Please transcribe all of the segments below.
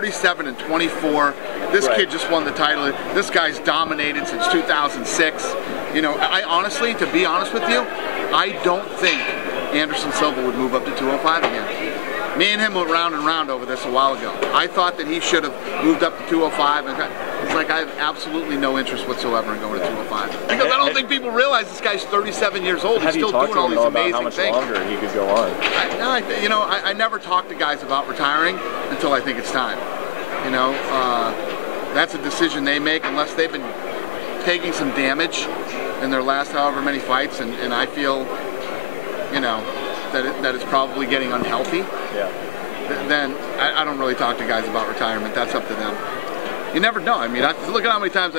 37 and 24. This kid just won the title. This guy's dominated since 2006. You know, I honestly, to be honest with you, I don't think Anderson Silva would move up to 205 again. Me and him went round and round over this a while ago. I thought that he should have moved up to 205, and it's like I have absolutely no interest whatsoever in going to 205. Because I don't think people realize this guy's 37 years old. He's still doing all these amazing things. How much longer he could go on? I never talk to guys about retiring until I think it's time. You know, that's a decision they make unless they've been taking some damage in their last however many fights, and I feel, you know, that it's probably getting unhealthy. Yeah. Then I don't really talk to guys about retirement. That's up to them. You never know. I mean, look at how many times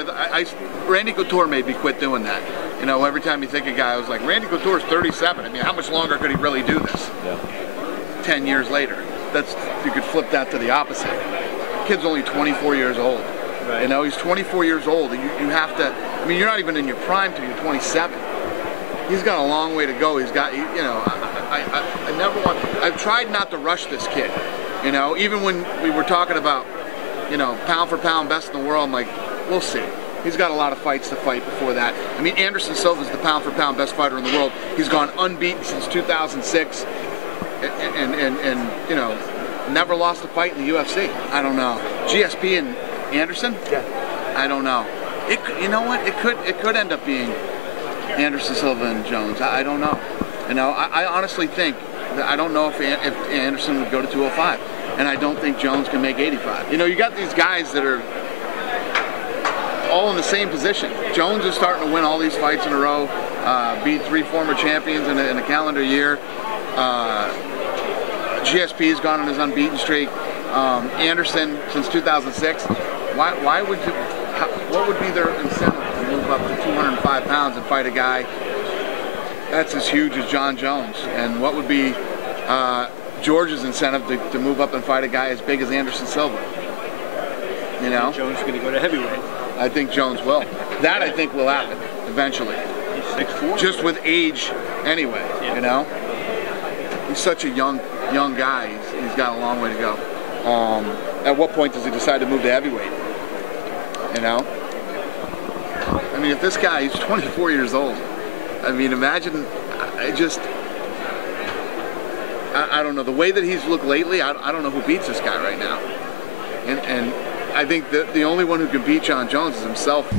Randy Couture made me quit doing that. You know, every time you think a guy, I was like, Randy Couture's 37. I mean, how much longer could he really do this? Yeah. 10 years later. You could flip that to the opposite. Kid's only 24 years old. Right. You know, he's 24 years old. And you have to, I mean, you're not even in your prime till you're 27. He's got a long way to go. He's got, you know, I never want, I've tried not to rush this kid. You know, even when we were talking about, you know, pound for pound best in the world, I'm like, we'll see. He's got a lot of fights to fight before that. I mean, Anderson Silva is the pound for pound best fighter in the world. He's gone unbeaten since 2006 and you know, never lost a fight in the UFC. I don't know. GSP and Anderson? Yeah. I don't know. You know what? It could end up being Anderson Silva and Jones. I don't know. You know, I honestly think that I don't know if Anderson would go to 205, and I don't think Jones can make 85. You know, you got these guys that are all in the same position. Jones is starting to win all these fights in a row, beat 3 former champions in a calendar year. GSP's gone on his unbeaten streak. Anderson since 2006. Why would you? What would be their incentive to move up to 205 pounds and fight a guy that's as huge as Jon Jones? And what would be George's incentive to move up and fight a guy as big as Anderson Silva? You know? Jones is going to go to heavyweight. I think Jones will. That I think will happen eventually. He's 6'4". Just with age anyway, yeah. You know? He's such a young guy. He's got a long way to go. At what point does he decide to move to heavyweight? You know? I mean, if this guy, he's 24 years old. I mean, imagine, I don't know, the way that he's looked lately, I don't know who beats this guy right now. And I think that the only one who can beat Jon Jones is himself.